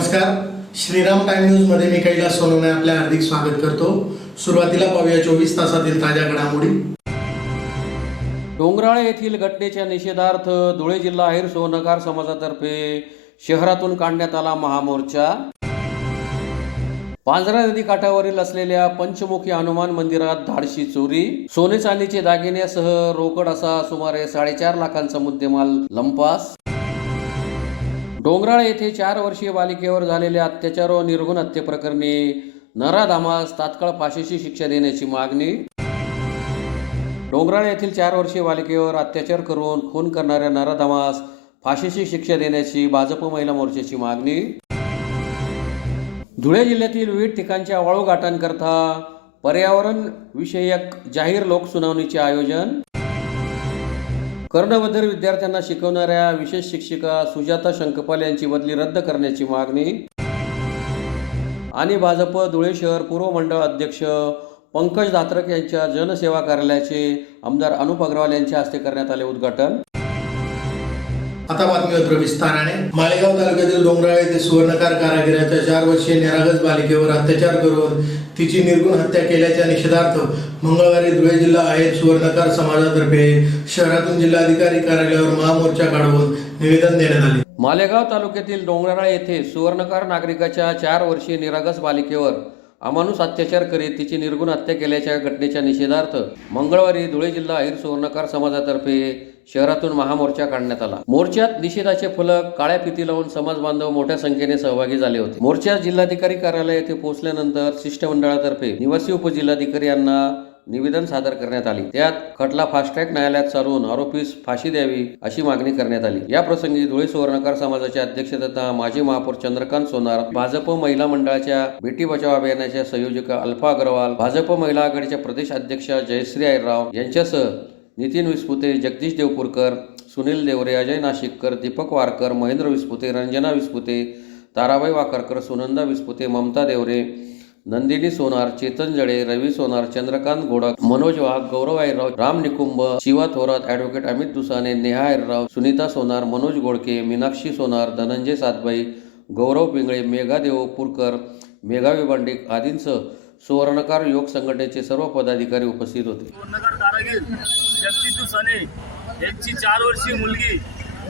नमस्कार, Shriram time news मध्ये मी कैलास सोनवणे आपले हार्दिक स्वागत करतो। सुरुवातीला पाहूया 24 तासातील ताज्या घडामोडी। डोंगराळे येथील घटनेच्या निषेधार्थ धुळे जिल्हा अहिर सोनकार समाजातर्फे शहरातून काढण्यात आला महामोर्चा। पांझरा नदी काठावरील असलेल्या पंचमुखी हनुमान मंदिरात धाडशी चोरी, सोने चांदीचे दागिन्यासह रोकड असा सुमारे 4.5 लाखांचा मुद्देमाल लंपास। डोंगराळे येथे 4 वर्षीय बालिकेवर झालेल्या अत्याचार व निर्घृण हत्येप्रकरणी नराधामास तात्काळ फाशीची शिक्षा देण्याची मागणी। डोंगराळे येथील 4 वर्षीय बालिकेवर अत्याचार करून खून करणाऱ्या नराधामास फाशीची शिक्षा देण्याची भाजप महिला मोर्चाची मागणी। धुळे जिल्ह्यातील विविध ठिकाणच्या वाळू घाटांकरता पर्यावरण विषयक जाहीर लोकसुनावणीचे आयोजन। कर्णबधिर विद्यार्थ्यांना शिकवणाऱ्या विशेष शिक्षिका सुजाता शंकपाल यांची बदली रद्द करण्याची मागणी। आणि भाजप धुळे शहर पूर्व मंडळ अध्यक्ष पंकज दात्रक यांच्या जनसेवा कार्यालयाचे आमदार अनुप अग्रवाल यांच्या हस्ते करण्यात आले उद्घाटन। आता बातमीपत्र विस्ताराने। मालेगाव तालुक्यातील डोंगराळे येथे सुवर्णकार कारागिराच्या 4 वर्षीय निरागस बालिकेवर अत्याचार करून तिची निर्घृण हत्या केल्याच्या निषेधार्थ मंगळवारी धुळे जिल्हा अहिर सुवर्णकार समाजातर्फे शहरातून जिल्हाधिकारी कार्यालयावर महामोर्चा काढून निवेदन देण्यात आले। मालेगाव तालुक्यातील डोंगराळे येथे सुवर्णकार नागरिकाच्या 4 वर्षीय निरागस बालिकेवर अमानुष अत्याचार करीत तिची निर्घृण हत्या केल्याच्या घटनेच्या निषेधार्थ मंगळवारी धुळे जिल्हा अहिर सुवर्णकार समाजातर्फे शहरातून महामोर्चा काढण्यात आला। मोर्चात निषेधाचे फलक, काळ्या फिती लावून समाज बांधव मोठ्या संख्येने सहभागी झाले होते। मोर्चात जिल्हाधिकारी कार्यालय येथे पोहोचल्यानंतर शिष्टमंडळातर्फे निवासी उपजिल्हाधिकारी यांना निवेदन सादर करण्यात आले। त्यात खटला फास्ट ट्रॅक न्यायालयात चालवून आरोपीस फाशी द्यावी अशी मागणी करण्यात आली। या प्रसंगी धुळे सुवर्णकार समाजाचे अध्यक्ष तथा माजी महापौर चंद्रकांत सोनार, भाजप महिला मंडळाच्या बेटी बचाव अभियानाच्या संयोजिका अल्फा अग्रवाल, भाजप महिला आघाडीच्या प्रदेश अध्यक्षा जयश्री अहिरराव यांच्यासह नितीन विस्पुते, जगदीश देवपूरकर, सुनील देवरे, अजय नाशिककर, दीपक वारकर, महेंद्र विस्पुते, रंजना विस्पुते, ताराबाई वाकरकर, सुनंदा विस्पुते, ममता देवरे, नंदिनी सोनार, चेतन जडे, रवी सोनार, चंद्रकांत घोडक, मनोज वाघ, गौरव अहिरराव, राम निकुंभ, शिवा थोरात, ॲडव्होकेट अमित दुसाने, नेहा अहिरराव, सुनीता सोनार, मनोज गोडके, मीनाक्षी सोनार, धनंजय सातबाई, गौरव पिंगळे, मेघा देवपूरकर, मेघा विभांडिक आदींसह सुवर्णकार योग संघटनेचे सर्व पदाधिकारी उपस्थित होते। सुवर्णकार कारागीर जगदीश दुसाने यांची 4 वर्षीय मुलगी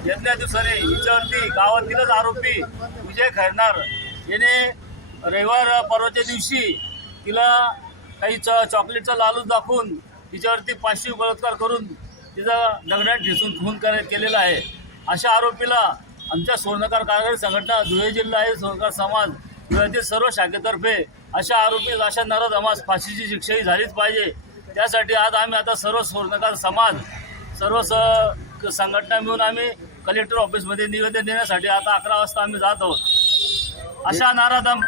यज्ञा दुसाने हिच्यावरती गावातीलच आरोपी विजय खैरनार याने रविवार परवाच्या दिवशी तिला काही चॉकलेटचा लालूच दाखवून तिच्यावरती 500 बलात्कार करून तिचा दगडात ठेचून खून केलेला आहे। अशा आरोपीला आमच्या सुवर्णकार कारागीर संघटना धुळे जिल्हा आहे सुवर्णकार समाज धुळ्यातील सर्व शाखेतर्फे अशा आरोपी अशा नराधमास फाशीची शिक्षाही झालीच पाहिजे। त्यासाठी आज आम्ही आता सर्व सुवर्णकार समाज सर्व संघटना मिळून आम्ही कलेक्टर ऑफिसमध्ये निवेदन देण्यासाठी आता 11 वाजता आम्ही जात आहोत। अशा नराधम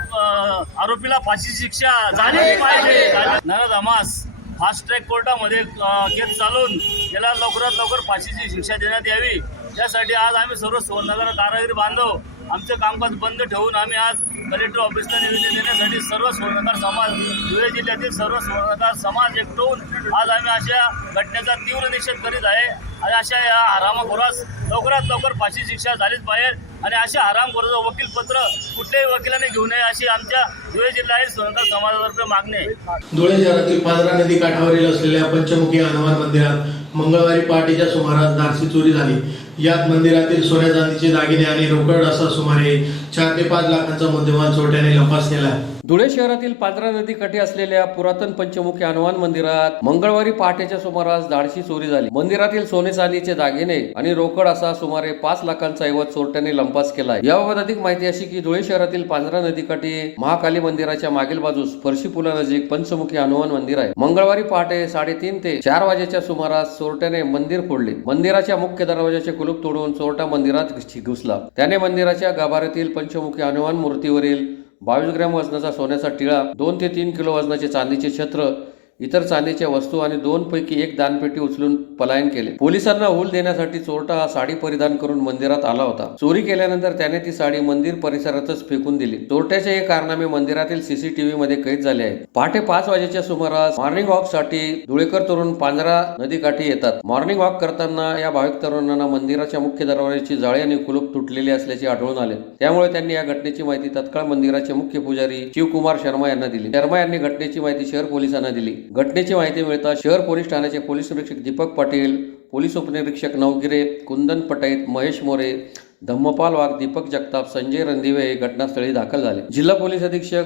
आरोपीला फाशीची शिक्षा झाली पाहिजे। नराधमास फास्ट ट्रॅक कोर्टामध्ये केस चालवून याला लवकरात लवकर फाशीची शिक्षा देण्यात यावी। त्यासाठी आज आम्ही सर्व सुवर्णकार कारागीर बांधव आमचे कामकाज बंद ठेवून आम्ही आज कलेक्टर ऑफिसला निवेदन देण्यासाठी सर्व सुवर्णकार समाज धुळे जिल्ह्यातील सर्व सुवर्णकार समाज एकटून आज आम्ही अशा घटनेचा तीव्र निषेध करीत आहे आणि अशा या हरामखोरास लवकरात लवकर फाशी शिक्षा झालीच पाहिजे आणि अशा हरामखोराचं वकीलपत्र कुठल्याही वकिलाने घेऊ नये अशी आमच्या धुळे जिल्ह्यातील सुवर्णकार समाजातर्फे मागणी आहे। धुळे शहरातील पांझरा नदी काठावरील असलेल्या पंचमुखी हनुमान मंदिरात मंगळवारी पहाटेच्या सुमारास धाडसी चोरी झाली। यात मंदिरातील सोन्या चांदीचे दागिने आणि रोकड असा सुमारे 4 ते 5 लाखांचा मुद्देमाल चोरट्याने लंपास केला। धुळे शहरातील पांझरा नदी काठी असलेल्या पुरातन पंचमुखी हनुमान मंदिरात मंगळवारी पहाटेच्या सुमारास धाडसी चोरी झाली। मंदिरातील सोने चांदीचे दागिने आणि रोकड असा सुमारे 5 लाखांचा ऐवज चोरट्याने लंपास केला आहे। याबाबत अधिक माहिती अशी की धुळे शहरातील पांझरा नदी काठी महाकाली मंदिराच्या मागील बाजूस फरशी पुलानजीक पंचमुखी हनुमान मंदिर आहे। मंगळवारी पहाटे 3:30 ते 4 वाजेच्या सुमारास चोरट्याने मंदिर फोडले। मंदिराच्या मुख्य दरवाजाचे कुलूप तोडून चोरटा मंदिरात घुसला। त्याने मंदिराच्या गाभाऱ्यातील पंचमुखी हनुमान मूर्तीवरील 22 ग्रॅम वजनाचा सोन्याचा टिळा, 2 ते 3 किलो वजनाचे चांदीचे छत्र, इतर चांदीच्या वस्तू आणि 2 पैकी 1 दानपेटी उचलून पलायन केले. पोलिसांना हूल देण्यासाठी चोरटा हा साडी परिधान करून मंदिरात आला होता. चोरी केल्यानंतर त्याने ती साडी मंदिर परिसरातच फेकून दिली. चोरट्याचे हे कारनामे मंदिरातील सीसीटीव्ही मध्ये कैद झाले आहेत. पहाटे 5 वाजेच्या सुमारास मॉर्निंग वॉक साठी धुळेकर तरुण पांजरा नदीकाठी येतात. मॉर्निंग वॉक करताना या भाविक तरुणांना मंदिराच्या मुख्य दरवाजाची जाळी आणि कुलूप तुटलेली असल्याचे आढळून आले. त्यामुळे त्यांनी या घटनेची माहिती तत्काळ मंदिराचे मुख्य पुजारी शिवकुमार शर्मा यांना दिली. शर्मा यांनी घटनेची माहिती शहर पोलिसांना दिली. घटनेची माहिती मिळताच शहर पोलीस ठाण्याचे पोलीस निरीक्षक दीपक पाटील, पोलीस उपनिरीक्षक नवगिरे, कुंदन पटैत, महेश मोरे, धम्मपाल वाघ, दीपक जगताप, संजय रणदिवे हे घटनास्थळी दाखल झाले. जिल्हा पोलीस अधीक्षक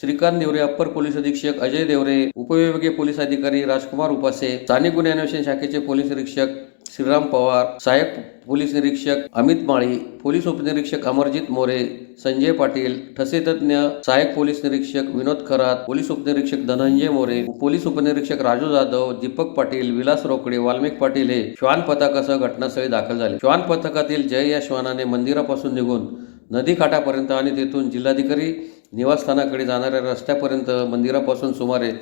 श्रीकांत देवरे, अप्पर पोलीस अधीक्षक अजय देवरे, उपविभागीय पोलीस अधिकारी राजकुमार उपासे, स्थानिक गुन्हे अन्वेषण शाखेचे पोलीस निरीक्षक श्रीराम पवार, सहाय्यक पोलीस निरीक्षक अमित माळी, पोलीस उपनिरीक्षक अमरजित मोरे, संजय पाटील, ठसेतज्ञ सहाय्यक पोलीस निरीक्षक विनोद खरात, पोलीस उपनिरीक्षक धनंजय मोरे, पोलीस उपनिरीक्षक राजू जाधव, दीपक पाटील, विलास रोकडे, वाल्मिक पाटील हे श्वान पथकासह घटनास्थळी दाखल झाले. श्वान पथकातील जय या श्वानाने मंदिरापासून निघून नदी काठापर्यंत आणि तेथून जिल्हाधिकारी निवासस्थानाकडे जाणाऱ्या रस्त्यापर्यंत मंदिरापासून सुमारे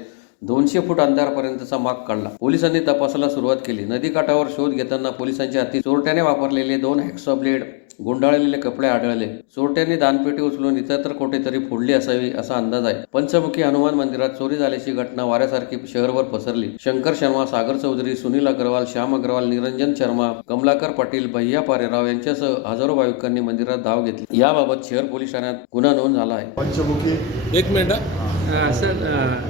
200 फूट अंतरापर्यंतचा माग काढला. पोलिसांनी तपासाला सुरुवात केली. नदीकाठावर शोध घेताना पोलिसांच्या हाती चोरट्याने वापरलेले 2 हॅकसॉ ब्लेड, गुंडाळलेले कपडे आढळले. चोरट्यांनी दानपेटी उचलून इतरत्र कुठेतरी फोडली असावी असा अंदाज आहे. पंचमुखी हनुमान मंदिरात चोरी झाल्याची घटना वाऱ्यासारखी शहरभर पसरली. शंकर शर्मा, सागर चौधरी, सुनील अग्रवाल, श्याम अग्रवाल, निरंजन शर्मा, कमलाकर पाटील, भैया पारेराव यांच्यासह हजारो भाविकांनी मंदिरात धाव घेतली. याबाबत शहर पोलीस ठाण्यात गुन्हा नोंद झाला आहे. पंचमुखी एक मिनिट सर,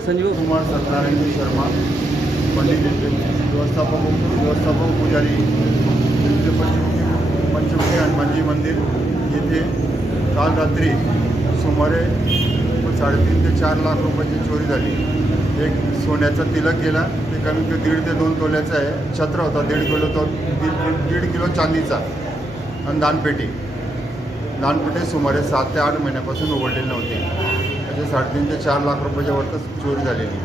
संजीव कुमार सत्यनारायण शर्मा, पंडित व्यवस्थापक पुजारी, पंचमुखी हनुमानजी मंदिर येथे काल रात्री सुमारे 3.5 ते 4 लाख रुपयाची चोरी झाली. एक सोन्याचा तिलक गेला, ते कमी 1.5 ते 2 तोल्याचा आहे. छत्र होता 1.5 किलो, तो 1.5 किलो चांदीचा. आणि दानपेटी सुमारे 7 ते 8 महिन्यापासून उघडलेली नव्हती. त्याचे 3.5 ते 4 लाख रुपयाच्या वरच चोरी झालेली.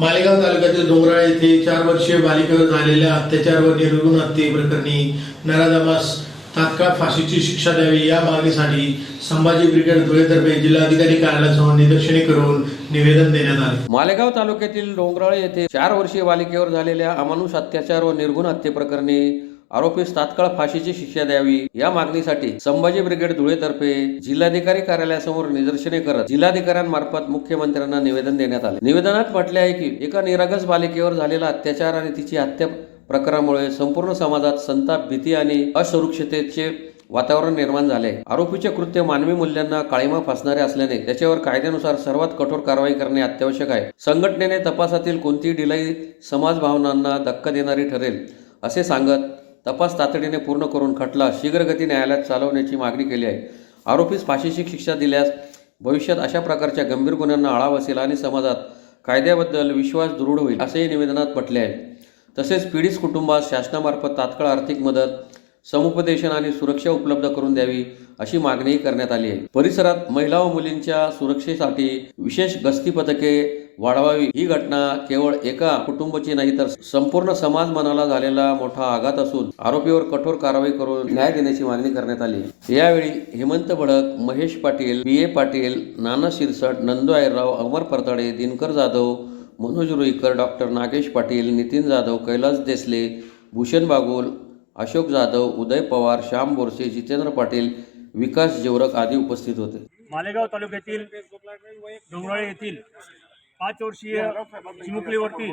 मालेगाव तालुक्यातील डोंगराळ येथे 4 वर्षीय बालिकेवर झालेल्या अत्याचार व निर्घृण हत्येप्रकरणी नराधमास तात्काळ फाशीची शिक्षा द्यावी या मागणीसाठी संभाजी ब्रिगेड धुळेतर्फे जिल्हाधिकारी कार्यालयासमोर निदर्शने करून निवेदन देण्यात आले. मालेगाव तालुक्यातील डोंगराळे येथे 4 वर्षीय बालिकेवर झालेल्या अमानुष अत्याचार व निर्घृण हत्येप्रकरणी आरोपीस तात्काळ फाशीची शिक्षा द्यावी या मागणीसाठी संभाजी ब्रिगेड धुळेतर्फे जिल्हाधिकारी कार्यालयासमोर निदर्शने करत जिल्हाधिकाऱ्यांमार्फत मुख्यमंत्र्यांना निवेदन देण्यात आले. निवेदनात म्हटले आहे की एका निरागस बालिकेवर झालेला अत्याचार आणि तिची हत्या प्रकारामुळे संपूर्ण समाजात संताप, भीती आणि असुरक्षिततेचे वातावरण निर्माण झाले आहे. आरोपीचे कृत्य मानवी मूल्यांना काळीमा फासणारे असल्याने त्याच्यावर कायद्यानुसार सर्वात कठोर कारवाई करणे अत्यावश्यक आहे. संघटनेने तपासातील कोणतीही ढिलाई समाज भावनांना धक्का देणारी ठरेल असे सांगत तपास तातडीने पूर्ण करून खटला शीघ्रगती न्यायालयात चालवण्याची मागणी केली आहे. आरोपीस फाशीची शिक्षा दिल्यास भविष्यात अशा प्रकारच्या गंभीर गुन्ह्यांना आळा बसेल आणि समाजात कायद्याबद्दल विश्वास दृढ होईल असेही निवेदनात म्हटले आहे. तसेच पीडित कुटुंबास शासनामार्फत तात्काळ आर्थिक मदत, समुपदेशन आणि सुरक्षा उपलब्ध करून द्यावी अशी मागणीही करण्यात आली आहे. परिसरात महिला व मुलींच्या सुरक्षेसाठी विशेष गस्ती पथके वाढवावी. ही घटना केवळ एका कुटुंबाची नाही तर संपूर्ण समाज मनाला झालेला मोठा आघात असून आरोपीवर कठोर कारवाई करून न्याय देण्याची मागणी करण्यात आली. यावेळी हेमंत भडक, महेश पाटील, बी.ए. पाटील, नाना शिरसट, नंदू आयरराव, अमर परताडे, दिनकर जाधव, मनोज रुईकर, डॉक्टर नागेश पाटील, नितीन जाधव, कैलास देसले, भूषण बागुल, अशोक जाधव, उदय पवार, श्याम बोरसे, जितेंद्र पाटील, विकास जेवरक आदी उपस्थित होते. मालेगाव तालुक्यातील डोंगराळे येथील 5 वर्षीय चिमुकलीवरती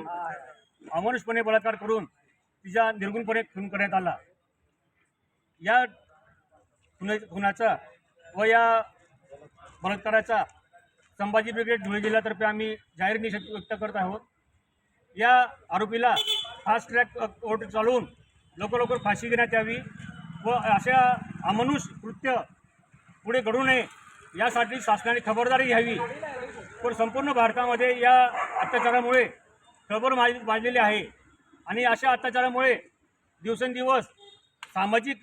अमानुषपणे बलात्कार करून तिचा निर्गुणपणे खून करण्यात आला. या खुनाचा व या बलात्काराचा संभाजी ब्रिगेड धुळे जिल्ह्यातर्फे आम्ही जाहीर निषेध व्यक्त करत आहोत. या आरोपीला फास्ट ट्रॅक कोर्ट चालवून लवकर फाशी देण्यात यावी व अशा अमानुष कृत्य पुढे घडू नये यासाठी शासनाने खबरदारी घ्यावी. पण संपूर्ण भारतामध्ये या अत्याचारामुळे खळबळ माजलेली आहे आणि अशा अत्याचारामुळे दिवसेंदिवस सामाजिक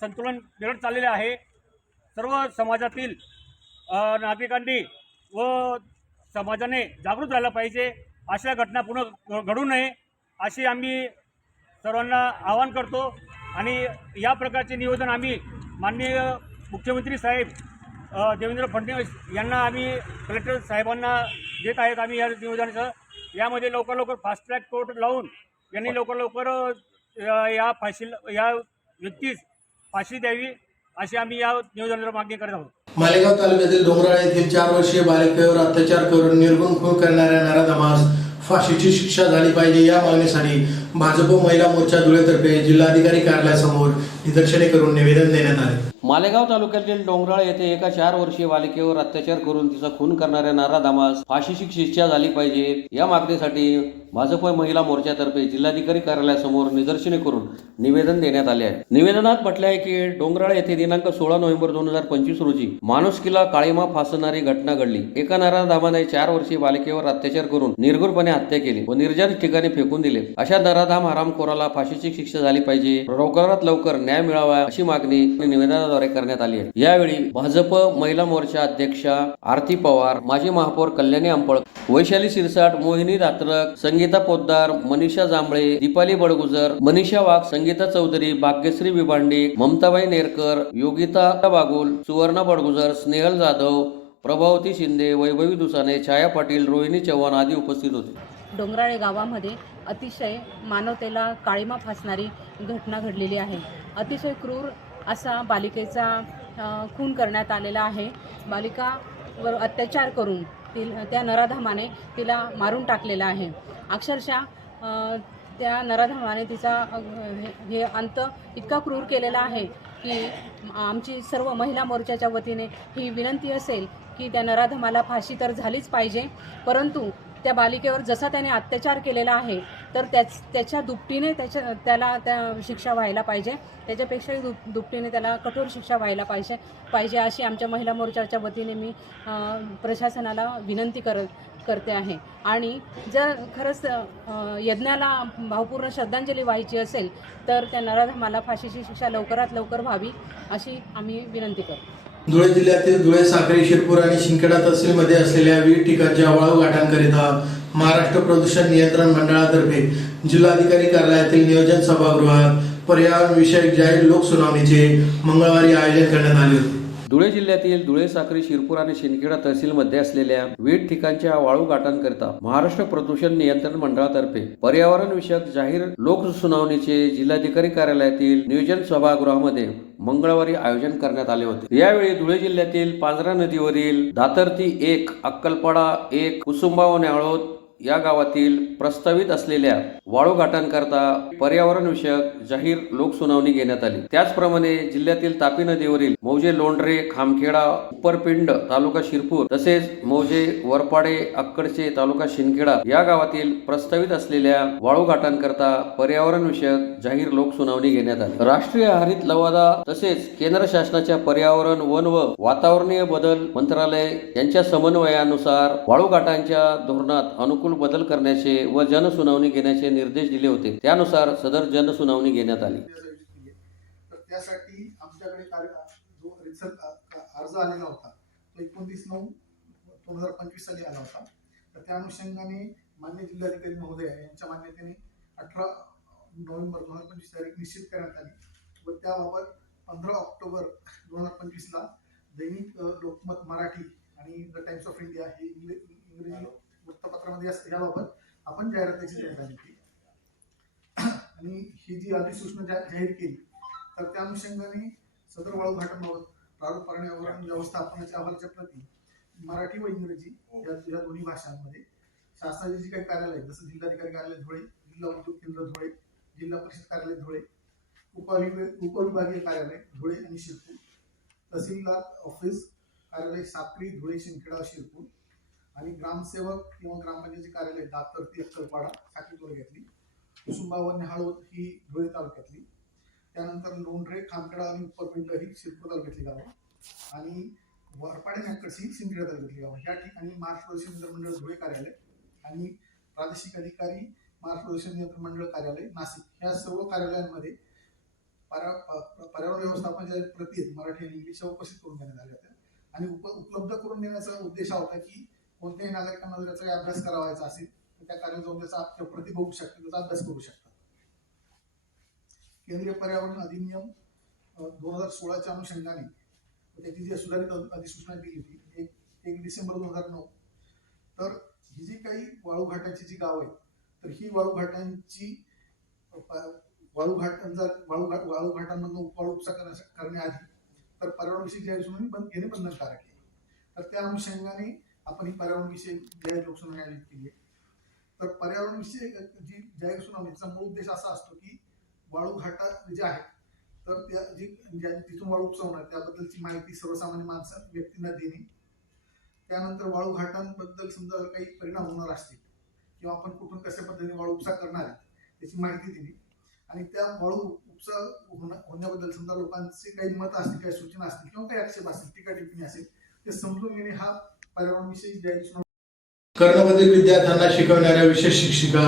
संतुलन बिघडत चाललेले आहे. सर्व समाजातील नागरिकांनी व समाजाने जागृत राहायला पाहिजे. अशा घटना पुन्हा घडू नये अशी आम्ही सर्वांना आवाहन करतो आणि या प्रकारचे निवेदन आम्ही माननीय मुख्यमंत्री साहेब देवेंद्र फडणवीस यांना आम्ही कलेक्टर साहेबांना देत आहेत. आम्ही या निवेदनाचं यामध्ये लवकर लवकर फास्ट ट्रॅक कोर्ट लावून यांनी लवकर लवकर या व्यक्तीस फाशी द्यावी अशी आम्ही या निवेदनावर मागणी करत आहोत। मालेगाव तालुक्यातील डोंगराळ येथील 4 वर्षीय बालिकेवर अत्याचार करून निर्गुण खून करणाऱ्या नराधमास फाशीची शिक्षा झाली पाहिजे या मागणीसाठी भाजप महिला मोर्चा धुळेतर्फे जिल्हाधिकारी कार्यालयासमोर निदर्शने करून निवेदन देण्यात आले। मालेगाव तालुक्यातील डोंगराळ येथे एका 4 वर्षीय बालिकेवर अत्याचार करून तिचा खून करणाऱ्या नराधमास फाशीची शिक्षा झाली पाहिजे या मागणीसाठी भाजप महिला मोर्चातर्फे जिल्हाधिकारी कार्यालयासमोर निदर्शने करून निवेदन देण्यात आले आहे। निवेदनात म्हटले आहे की डोंगराळ येथे दिनांक 16 नोव्हेंबर 2025 रोजी माणुसकीला काळीमा फासणारी घटना घडली। एका नराधमाने 4 वर्षीय बालिकेवर अत्याचार करून निर्घृणपणे हत्या केली व निर्जन ठिकाणी फेकून दिले। अशा नराधम हरामखोराला फाशीची शिक्षा झाली पाहिजे, लवकरात लवकर न्याय मिळावा अशी मागणी निवेदनाद्वारे करण्यात आली आहे। यावेळी भाजप महिला मोर्चा अध्यक्षा आरती पवार, माजी महापौर कल्याणी अंपळ, वैशाली सिरसाट, मोहिनी दात्रक, संगीता पोद्दार, मनीषा जांभळे, दीपाली बडगुजर, मनीषा वाघ, संगीता चौधरी, भाग्यश्री विभांडी, ममताबाई नेरकर, योगिता बागुल, सुवर्णा बडगुजर, स्नेहल जाधव, प्रभावती शिंदे, वैभवी दुसाने, छाया पाटील, रोहिणी चव्हाण आदी उपस्थित होते। डोंगराळे गावामध्ये अतिशय मानवतेला काळीमा फासणारी घटना घडलेली आहे। अतिशय क्रूर असा बालिकेचा खून करण्यात आलेला आहे। बालिकावर अत्याचार करून त्या नराधमाने तिला मारून टाकलेला आहे। अक्षरशः त्या नराधमाने तिचा हे अंत इतका क्रूर केलेला आहे की आमची सर्व महिला मोर्चाच्या वतीने ही विनंती असेल की त्या नराधमाला फाशी तर झालीच पाहिजे, परंतु त्या बालिकेवर जसा त्याने अत्याचार केलेला आहे तर त्याच्या दुपटीने त्याला शिक्षा व्हायला पाहिजे, त्याच्यापेक्षाही दुपटीने त्याला कठोर शिक्षा व्हायला पाहिजे अशी आमच्या महिला मोर्चाच्या वतीने मी प्रशासनाला विनंती करते आहे। आणि जर खरंच यज्ञाला भावपूर्ण श्रद्धांजली व्हायची असेल तर त्या नराधमाला फाशीची शिक्षा लवकरात लवकर व्हावी अशी आम्ही विनंती करतो। धुळे जिल्ह्यातील धुळे, साक्री, शिरपूर आणि शिंदखेडा तहसीलमध्ये असलेल्या विविध ठिकाणच्या वाळू गाठांकरिता महाराष्ट्र प्रदूषण नियंत्रण मंडळातर्फे जिल्हाधिकारी कार्यालयातील नियोजन सभागृहात पर्यावरण विषयक जाहीर लोकसुनावणीचे मंगळवारी आयोजन करण्यात आले होते। धुळे जिल्ह्यातील धुळे, साक्री, शिरपूर आणि शिंदखेडा तहसीलमध्ये असलेल्या विविध ठिकाणच्या वाळू गाठांकरिता महाराष्ट्र प्रदूषण नियंत्रण मंडळातर्फे पर्यावरण विषयक जाहीर लोकसुनावणीचे जिल्हाधिकारी कार्यालयातील नियोजन सभागृहामध्ये मंगळवारी आयोजन करण्यात आले होते। यावेळी धुळे जिल्ह्यातील पांझरा नदीवरील दातर्ती 1, अक्कलपाडा 1, कुसुंबा व न्याळोद या गावातील प्रस्तावित असलेल्या वाळू घाटांकरता पर्यावरण विषयक जाहीर लोकसुनावणी घेण्यात आली। त्याचप्रमाणे जिल्ह्यातील तापी नदीवरील मौजे लोंढरे, खामखेडा, उपरपिंड तालुका शिरपूर तसेच मौजे वरपाडे, अक्कडचे तालुका शिंदखेडा या गावातील प्रस्तावित असलेल्या वाळू घाटांकरता पर्यावरण विषयक जाहीर लोकसुनावणी घेण्यात आली। राष्ट्रीय हरित लवादा तसेच केंद्र शासनाच्या पर्यावरण, वन व वातावरणीय बदल मंत्रालय यांच्या समन्वयानुसार वाळू घाटांच्या धोरणात अनुकूल बदल करण्याचे व जनसुनावणी घेण्याचे निर्देश दिले होते। त्यानुसार सदर जनसुनावणी घेण्यात आली। तर त्यासाठी आमच्याकडे जो रितसर अर्ज आलेला होता तो 29/9/2025 साली आला होता। तर त्या अनुषंगाने माननीय जिल्हाधिकारी महोदय यांच्या मान्यतेने 18 नोव्हेंबर 2025 तारीख निश्चित करण्यात आली व त्याबाबत 15 ऑक्टोबर 2025 ला दैनिक लोकमत मराठी आणि द टाइम्स ऑफ इंडिया हे इंग्रजी वृत्तपत्रामध्ये याबाबत आपण जाहिरातीची देण्यात आली होती आणि ही जी अधिसूचना जाहीर केली तर त्या अनुषंगाने सदर वाळू घाटांबाबत प्रारूप पर्यावरण व्यवस्थापनाच्या अहवालाच्या प्रती मराठी व इंग्रजी या दोन्ही भाषांमध्ये शासनाची जी काही कार्यालय जसं जिल्हाधिकारी कार्यालय धुळे, जिल्हा उद्योग केंद्र धुळे, जिल्हा परिषद कार्यालय धुळे, उपविभागीय कार्यालय धुळे आणि शिरपूर, तहसीलदार ऑफिस कार्यालय साक्री, धुळे, शिंदखेडा, शिरपूर आणि ग्रामसेवक किंवा ग्रामपंचायतीचे कार्यालय दातर्ती, अक्कलपाडा, साक्री तालुक्यातली, कुसुंबा व न्याळोद ही धुळे तालुक्यातली, त्यानंतर लोंढरे, खामखेडा आणि उपरपिंड ही शिरपूर तालुक्यातली गावं आणि वरपाडे नाकडची शिंदखेडा तालुक्यातली गावं या ठिकाणी महाराष्ट्र प्रदूषण नियंत्रण मंडळ धुळे कार्यालय आणि प्रादेशिक अधिकारी महाराष्ट्र प्रदूषण नियंत्रण मंडळ कार्यालय नाशिक या सर्व कार्यालयांमध्ये पर्यावरण व्यवस्थापनाच्या प्रती मराठी आणि इंग्लिश उपस्थित करून देण्यात आल्या होत्या आणि उपलब्ध करून देण्याचा उद्देश हा होता की कोणत्याही नागरिकांना जर याचा अभ्यास करावायचा असेल तर त्या कार्यालयात जाऊन त्याचा प्रति बघू शकतात, त्याचा अभ्यास करू शकतात। केंद्रीय पर्यावरण अधिनियम 2016च्या अनुषंगाने त्याची जी सुधारित अधिसूचना दिली होती 1 डिसेंबर 2009 तर ही जी काही वाळूघाटाची जी गाव आहेत तर ही वाळूघाटांची वाळूघाटांमधून वाळू उपसा करण्याआधी तर पर्यावरणविषयी जाहीर सुनावणी घेणे बंधनकारक आहे. तर त्या अनुषंगाने आपण ही पर्यावरणविषयी जाहीर लोकसुनावणी आयोजित केली आहे. तर पर्यावरणविषयी जी जाहीर सुनावणीचा मूळ उद्देश असा असतो की वाळूघाटा जे आहेत तर त्या तिथून वाळू उपसवणं त्याबद्दलची माहिती सर्वसामान्य व्यक्तींना देणे, त्यानंतर वाळूघाटांबद्दल समजा काही परिणाम होणार असतील किंवा आपण कुठून कशा पद्धतीने वाळू उपसा करणार आहे त्याची माहिती दिली आणि त्या वाळू उपसा होण्याबद्दल समजा लोकांचे काही मत असतील, काही सूचना असतील किंवा काही आक्षेप असतील, टीका टिप्पणी असेल ते समजून घेणे हा पर्यावरणविषयी जाहीर सुनावणी. कर्णबधीर विद्यार्थ्यांना शिकवणाऱ्या विशेष शिक्षिका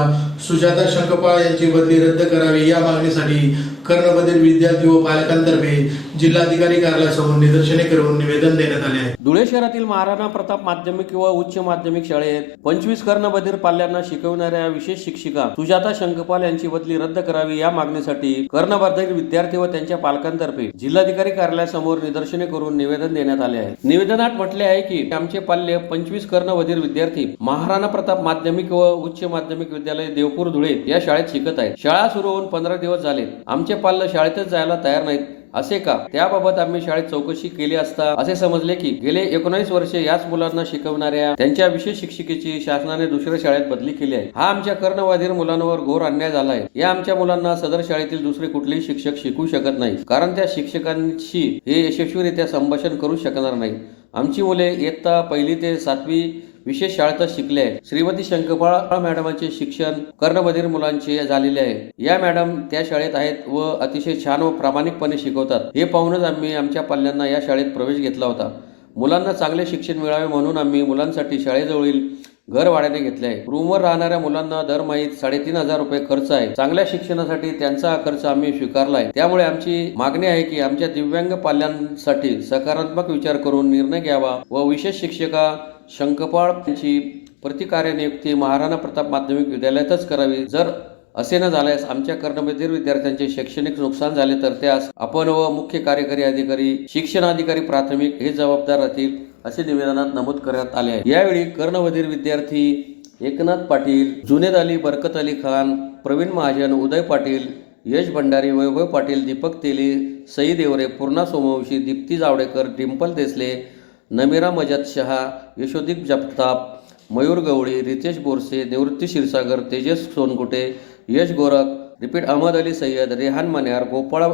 सुजाता शंकपाळ यांची बदली रद्द करावी या मागणीसाठी कर्णबधीर विद्यार्थी व पालकांतर्फे जिल्हाधिकारी कार्यालयासमोर निदर्शने करून निवेदन देण्यात आले आहे. धुळे शहरातील महाराणा प्रताप माध्यमिक व उच्च माध्यमिक शाळेत 25 कर्णबधीर पाल्यांना शिकवणाऱ्या विशेष शिक्षिका सुजाता शंकपाळ यांची बदली रद्द करावी या मागणीसाठी कर्णबधीर विद्यार्थी व त्यांच्या पालकांतर्फे जिल्हाधिकारी कार्यालयासमोर निदर्शने करून निवेदन देण्यात आले आहे. निवेदनात म्हटले आहे की आमचे पाल्य 25 कर्णबधीर विद्यार्थी महाराणा प्रताप माध्यमिक व उच्च माध्यमिक विद्यालय देवपूर धुळे या शाळेत शिकत आहेत. शाळा सुरू होऊन 15 दिवस झाले. आमचे पाल्य शाळेतच जायला तयार नाहीत. असे का? त्याबाबत आम्ही शाळेत चौकशी केली असता असे समजले की गेले 19 वर्षे याच मुलांना शिकवणाऱ्या त्यांच्या विशेष शिक्षिकेची शासनाने दुसऱ्या शाळेत बदली केली आहे. हा आमच्या कर्णबधीर मुलांवर घोर अन्याय झाला आहे. या आमच्या मुलांना सदर शाळेतील दुसरे कुठलेही शिक्षक शिकवू शकत नाही, कारण त्या शिक्षकांशी हे यशस्वीरित्या संभाषण करू शकणार नाही. आमची मुले इयत्ता 1ली ते 7वी विशेष शाळेतच शिकले आहे. श्रीमती शंकपाळ मॅडमांचे शिक्षण कर्णबधीर मुलांचे झालेले आहे. या मॅडम त्या शाळेत आहेत व अतिशय छान व प्रामाणिकपणे शिकवतात. हे पाहूनच आम्ही आमच्या पाल्यांना या शाळेत प्रवेश घेतला होता. मुलांना चांगले शिक्षण मिळावे म्हणून आम्ही मुलांसाठी शाळेजवळील घर भाड्याने घेतले आहे. रूमवर राहणाऱ्या मुलांना दरमहा 3,500 रुपये खर्च आहे. चांगल्या शिक्षणासाठी त्यांचा खर्च आम्ही स्वीकारला आहे. त्यामुळे आमची मागणी आहे की आमच्या दिव्यांग पाल्यांसाठी सकारात्मक विचार करून निर्णय घ्यावा व विशेष शिक्षिका शंकपाळ यांची प्रतिकार्य नियुक्ती महाराणा प्रताप माध्यमिक विद्यालयातच करावी. जर असे न झाल्यास आमच्या कर्णबधीर विद्यार्थ्यांचे शैक्षणिक नुकसान झाले तर त्यास आपण व मुख्य कार्यकारी अधिकारी, शिक्षणाधिकारी प्राथमिक हे जबाबदार राहतील असे निवेदनात नमूद करण्यात आले आहे. यावेळी कर्णबधीर विद्यार्थी एकनाथ पाटील, जुनेद अली, बरकत अली खान, प्रवीण महाजन, उदय पाटील, यश भंडारी, वैभव पाटील, दीपक तेली, सई देवरे, पूर्णा सोमवंशी, दीप्ती जावडेकर, डिंपल देसले, नमिरा मजद शहा, यशोदीप जगताप, मयूर गवळी, रितेश बोरसे, निवृत्ती क्षीरसागर, तेजस सोनकुटे, यश गोरख, रिपीट अहमद अली सय्यद, रेहान मन्यार, गोपाळ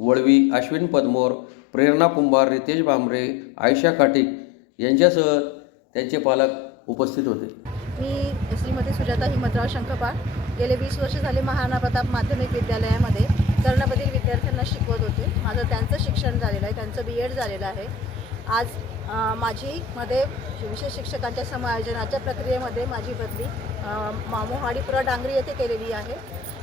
वळवी, अश्विन पदमोर, प्रेरणा कुंभार, रितेश भांबरे, आयशा खाटिक यांच्यासह त्यांचे पालक उपस्थित होते. मी श्रीमती सुजाता हिमतराव शंकपाळ गेले 20 वर्ष झाले महाराणा प्रताप माध्यमिक विद्यालयामध्ये कर्णबधीर विद्यार्थ्यांना शिकवत होते. माझं त्यांचं शिक्षण झालेलं आहे, त्यांचं BEd झालेलं आहे. आज माझी विशेष शिक्षकांच्या समायोजनाच्या प्रक्रियेमध्ये माझी बदली मोहाडी डांगरी येथे केलेली आहे.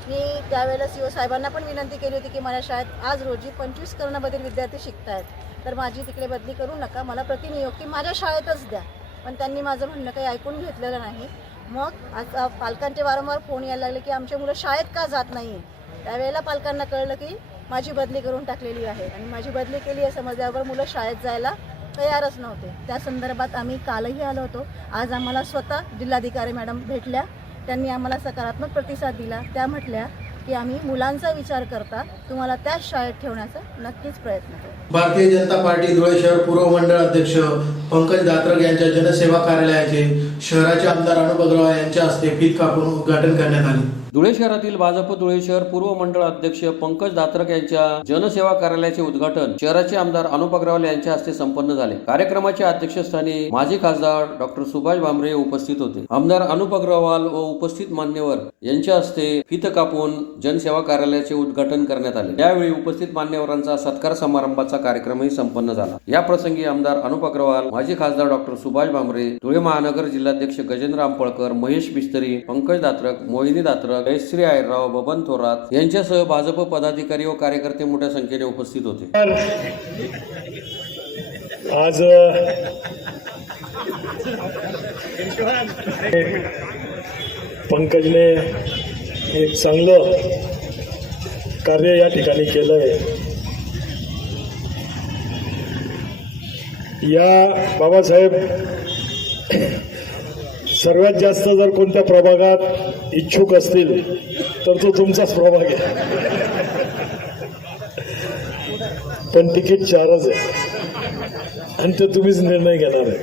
मी त्यावेळेला CO साहेबांना पण विनंती केली होती की माझ्या शाळेत आज रोजी 25 कर्णबधीर विद्यार्थी शिकत आहेत, तर माझी तिकडे बदली करू नका, मला प्रतिनियुक्ती माझ्या शाळेतच द्या. पण त्यांनी माझं म्हणणं काही ऐकून घेतलेलं नाही. मग आज पालकांचे वारंवार फोन यायला लागले की आमचे मुलं शाळेत का जात नाही. त्यावेळेला पालकांना कळलं की माझी बदली करून टाकलेली आहे आणि माझी बदली केली आहे समजल्यावर मुलं शाळेत जायला तयारच नव्हते. त्या संदर्भात आम्ही कालही आलो होतो. आज आम्हाला स्वतः जिल्हाधिकारी मॅडम भेटल्या, त्यांनी आम्हाला सकारात्मक प्रतिसाद दिला. त्या म्हटल्या की आम्ही मुलांचा विचार करता तुम्हाला त्याच शाळेत ठेवण्याचा नक्कीच प्रयत्न करू. भारतीय जनता पार्टी धुळे शहर पूर्व मंडळ अध्यक्ष पंकज दात्रक यांच्या जनसेवा कार्यालयाचे शहराचे आमदार अनुप अग्रवाल यांच्या हस्ते फीत कापून उद्घाटन करण्यात आले. धुळे शहरातील भाजप धुळे शहर पूर्व मंडळ अध्यक्ष पंकज दात्रक यांच्या जनसेवा कार्यालयाचे उद्घाटन शहराचे आमदार अनुप अग्रवाल यांच्या हस्ते संपन्न झाले. कार्यक्रमाच्या अध्यक्षस्थानी माजी खासदार डॉक्टर सुभाष भामरे उपस्थित होते. आमदार अनुप अग्रवाल व उपस्थित मान्यवर यांच्या हस्ते फीत कापून जनसेवा कार्यालयाचे उद्घाटन करण्यात आले. यावेळी उपस्थित मान्यवरांचा सत्कार समारंभाचा कार्यक्रमही संपन्न झाला. या प्रसंगी आमदार अनुप अग्रवाल, माजी खासदार डॉक्टर सुभाष भामरे, धुळे महानगर जिल्हाध्यक्ष गजेंद्र आंपळकर, महेश बिस्तरी, पंकज दात्रक, मोहिनी दात्रक, जयश्री आयरराव, बबन थोरात यांच्यासह भाजप पदाधिकारी व कार्यकर्ते मोठ्या संख्येने उपस्थित होते. आज पंकजने एक चांगलं कार्य या ठिकाणी केलं आहे. या बाबासाहेब सर्वात जास्त जर कोणत्या प्रभागात इच्छुक असतील तर तो तुमचाच प्रभाग आहे. पण तिकीट 4च आहे आणि ते तुम्हीच निर्णय घेणार आहे.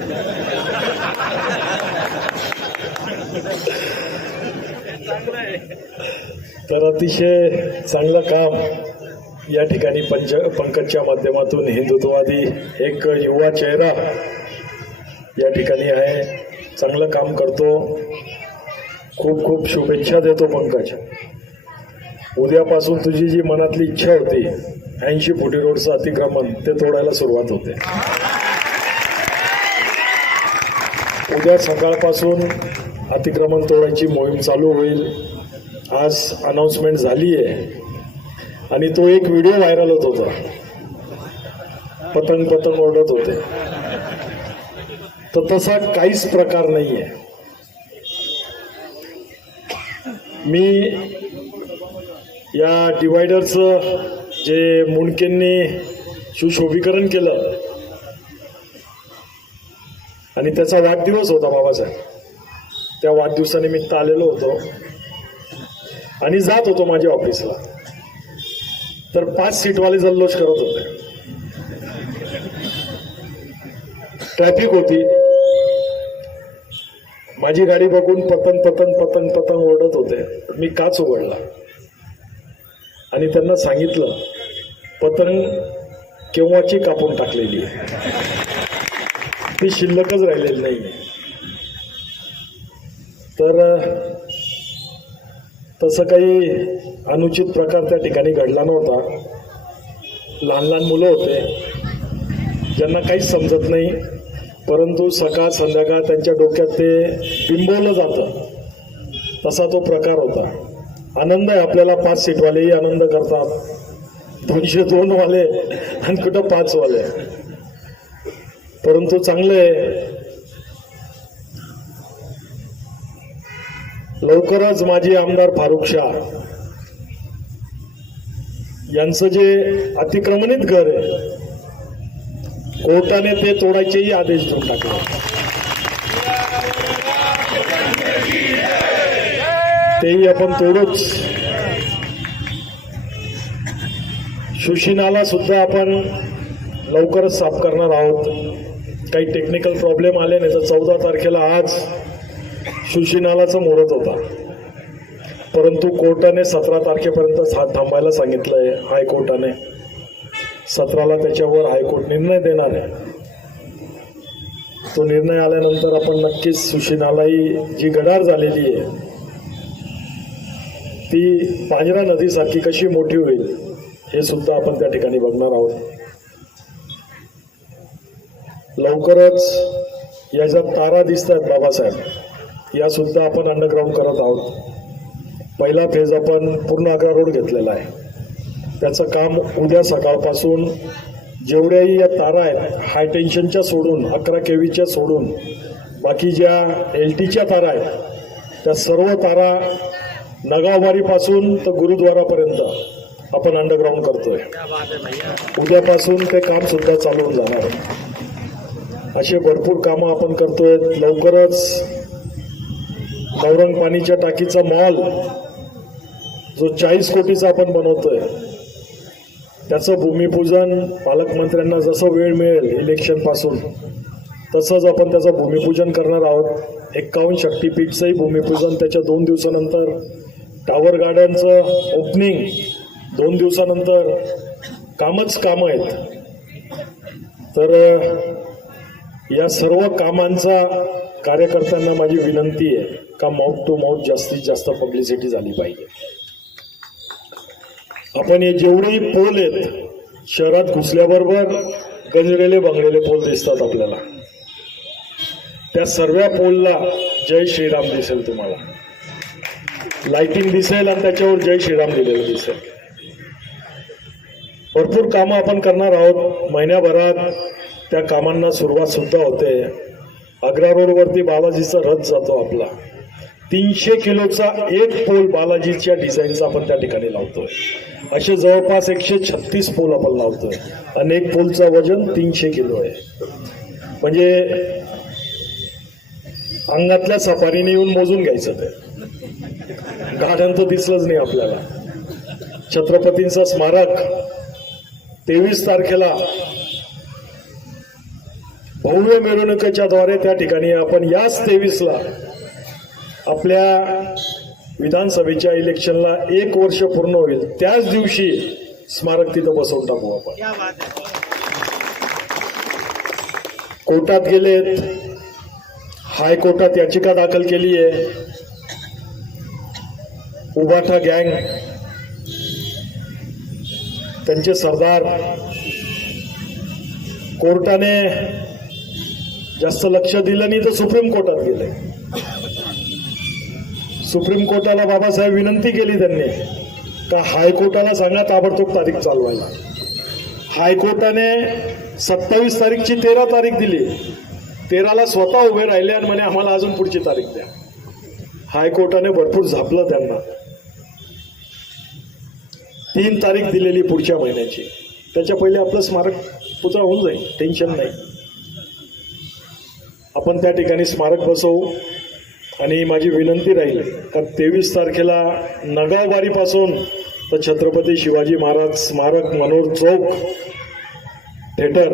तर अतिशय चांगलं काम या ठिकाणी पंकजच्या माध्यमातून हिंदुत्ववादी एक युवा चेहरा या ठिकाणी आहे, चांगलं काम करतो. खूप खूप शुभेच्छा देतो पंकज. उद्यापासून तुझी जी मनातली इच्छा होती 80 फुटी रोडचं अतिक्रमण ते तोडायला सुरुवात होते. उद्या सकाळपासून अतिक्रमण तोडायची मोहीम चालू होईल. आज अनाउन्समेंट झाली आहे आणि तो एक व्हिडिओ व्हायरल होत होता, पतंग पतंग ओढत होते. तर तसा काहीच प्रकार नाही आहे. मी या डिवायडरचं जे मुंडकेंनी सुशोभीकरण केलं आणि त्याचा वाढदिवस होता बाबासाहेब, त्या वाढदिवसानिमित्त आलेलो होतो आणि जात होतो माझ्या ऑफिसला. तर 5 सीटवाले जल्लोष करत होते. ट्रॅफिक होती. माझी गाडी बघून पतंग पतंग पतंग पतंग ओढत होते. मी काच उघडला आणि त्यांना सांगितलं पतंग केव्हाची कापून टाकलेली आहे, ती शिल्लकच राहिलेली नाही. तर तसं काही अनुचित प्रकार त्या ठिकाणी घडला नव्हता. लहान लहान मुलं होते ज्यांना काहीच समजत नाही, परंतु सकाळ संध्याकाळ त्यांच्या डोक्यात ते बिंबवलं जातं, तसा तो प्रकार होता. आनंद आहे आपल्याला, 5 सीटवालेही आनंद करतात, 202 वाले आणि कुठं 5 वाले, परंतु चांगलं आहे. लवकरच माजी आमदार फारुख शाह यांचं जे अतिक्रमणित घर आहे कोर्टाने ते तोडायचेही आदेश देऊन टाकले. तेही आपण तोडूच. सुशिनाला सुद्धा आपण लवकरच साफ करणार आहोत. काही टेक्निकल प्रॉब्लेम आले नाही तर 14 तारखेला आज सुशिनालाचा मुहूर्त होता, परंतु कोर्टाने 17 तारखेपर्यंत थांबायला सांगितलंय. हायकोर्टाने 17ला त्याच्यावर हायकोर्ट निर्णय देणार आहे. तो निर्णय आल्यानंतर आपण नक्कीच सुशिनालाही जी गडार झालेली आहे ती पांजरा नदीसारखी कशी मोठी होईल हे सुद्धा आपण त्या ठिकाणी बघणार आहोत. लवकरच या ज्या तारा दिसत आहेत बाबासाहेब, या सुद्धा आपण अंडरग्राऊंड करत आहोत. पहिला फेज आपण पूर्ण आग्रा रोड घेतलेला आहे. त्याचं काम उद्या सकाळपासून जेवढ्याही या तारा आहेत हाय टेन्शनच्या सोडून 11 kVच्या सोडून बाकी ज्या LTच्या तारा आहेत त्या सर्व तारा नगावबारीपासून तर गुरुद्वारापर्यंत आपण अंडरग्राऊंड करतोय. उद्यापासून ते काम सुद्धा चालू होऊन जाणार आहे. असे भरपूर कामं आपण करतोय. लवकरच गौरंग पाणीच्या टाकीचा मॉल जो 40 कोटीचा आपण बनवतोय त्याचं भूमिपूजन पालकमंत्र्यांना जसं वेळ मिळेल इलेक्शन पासून तसंच आपण त्याचं भूमिपूजन करणार आहोत. 51 शक्तीपीठचंही भूमिपूजन त्याच्या 2 दिवसानंतर, टावर गार्डनचं ओपनिंग 2 दिवसानंतर. कामच कामं आहेत. तर या सर्व कामांचा कार्यकर्त्यांना माझी विनंती आहे का माउथ टू माउथ जास्तीत जास्त पब्लिसिटी झाली पाहिजे. आपण हे जेवढेही पोल आहेत शहरात घुसल्याबरोबर गंजलेले बंगलेले पोल दिसतात आपल्याला, त्या सर्व पोलला जय श्रीराम दिसेल. तुम्हाला लाइटिंग दिसेल आणि त्याच्यावर जय श्रीराम लिहिलेलं दिसेल. भरपूर कामं आपण करणार आहोत. महिन्याभरात त्या कामांना सुरुवात सुद्धा होते. आग्रा रोडवरती बालाजीचा रथ जातो आपला. 300 किलोचा एक पोल बालाजीच्या डिझाईनचा आपण त्या ठिकाणी लावतोय. असे जवळपास 136 पोल आपण लावतोय आणि एक पोलचं वजन 300 किलो आहे. म्हणजे अंगातल्या सफारीने येऊन मोजून घ्यायचं ते गाड्यान तर दिसलंच नाही आपल्याला. छत्रपतींचं स्मारक 23 तारखेला भव्य मिरवणुकीच्या द्वारे त्या ठिकाणी आपण याच 23ला आपल्या विधानसभेच्या इलेक्शनला 1 वर्ष पूर्ण होईल त्याच दिवशी स्मारक तिथं बसवून टाकू आपण. कोर्टात गेलेत, हायकोर्टात याचिका दाखल केली आहे. उबाठा गँग, त्यांचे सरदार, कोर्टाने जास्त लक्ष दिलं नाही तर सुप्रीम कोर्टात गेले. सुप्रीम कोर्टाला बाबासाहेब विनंती केली त्यांनी का हायकोर्टाला सांगा ताबडतोब तारीख चालवायला. हायकोर्टाने 27 तारीखची 13 तारीख दिली. 13ला स्वतः उभे राहिले आणि म्हणे आम्हाला अजून पुढची तारीख द्या. हायकोर्टाने भरपूर झापलं त्यांना. 3 तारीख दिलेली पुढच्या महिन्याची. त्याच्या पहिले आपलं स्मारक पुतळा होऊन जाईल, टेन्शन नाही. आपण त्या ठिकाणी स्मारक बसवू. आणि माझी विनंती राहील का 23 तारखेला नगावबारीपासून तर छत्रपती शिवाजी महाराज स्मारक, मनोर चौक, थिएटर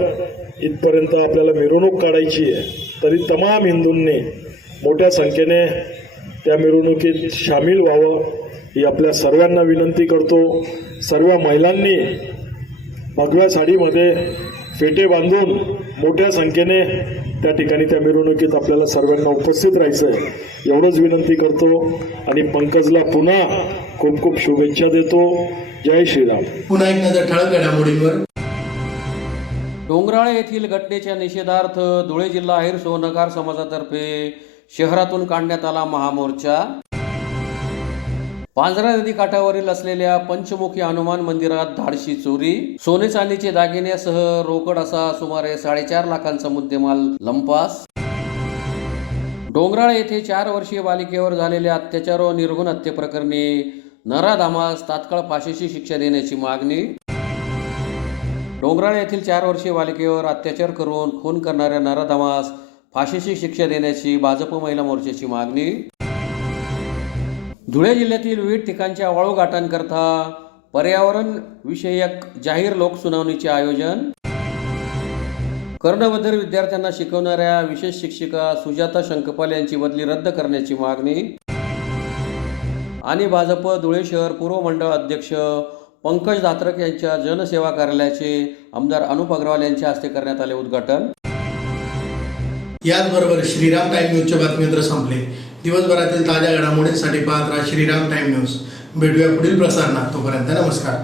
इथपर्यंत आपल्याला मिरवणूक काढायची आहे. तरी तमाम हिंदूंनी मोठ्या संख्येने त्या मिरवणुकीत सामील व्हावं ही आपल्या सर्वांना विनंती करतो. सर्व महिलांनी भगव्या साडीमध्ये फेटे बांधून मोठ्या संख्येने त्या ठिकाणी त्या मिरवणुकीत आपल्याला सर्वांना उपस्थित राहायचं आहे एवढंच विनंती करतो. आणि पंकजला पुन्हा खूप खूप शुभेच्छा देतो. जय श्रीराम. पुन्हा एक नजर ठळक घडामोडींवर. डोंगराळे येथील घटनेच्या निषेधार्थ धुळे जिल्हा अहिर सोनकार समाजातर्फे शहरातून काढण्यात आला महामोर्चा. पांझरा नदी काठावरील असलेल्या पंचमुखी हनुमान मंदिरात धाडशी चोरी. सोने चांदीचे दागिन्यासह रोकड असा सुमारे 4.5 लाखांचा मुद्देमाल लंपास. डोंगराळे येथे 4 वर्षीय बालिकेवर झालेल्या अत्याचार व निर्घुण हत्येप्रकरणी नराधामास तात्काळ फाशीची शिक्षा देण्याची मागणी. डोंगराळे येथील 4 वर्षीय बालिकेवर अत्याचार करून खून करणाऱ्या नराधामास फाशीची शिक्षा देण्याची भाजप महिला मोर्चाची मागणी. धुळे जिल्ह्यातील विविध ठिकाणच्या वाळू घाटांकरता पर्यावरण विषयक जाहीर लोकसुनावणीचे आयोजन. कर्णबधिर विद्यार्थ्यांना शिकवणाऱ्या विशेष शिक्षिका सुजाता शंकपाल यांची बदली रद्द करण्याची मागणी. आणि भाजप धुळे शहर पूर्व मंडळ अध्यक्ष पंकज दात्रक यांच्या जनसेवा कार्यालयाचे आमदार अनुप अग्रवाल यांच्या हस्ते करण्यात आले उद्घाटन. याचबरोबर श्रीराम टाइम न्यूजचे बातमीपत्र संपले. दिवसभरातील ताज्या घडामोडींसाठी पाहत राहा श्रीराम टाइम न्यूज. भेटूया पुढील प्रसारणात. तोपर्यंत नमस्कार.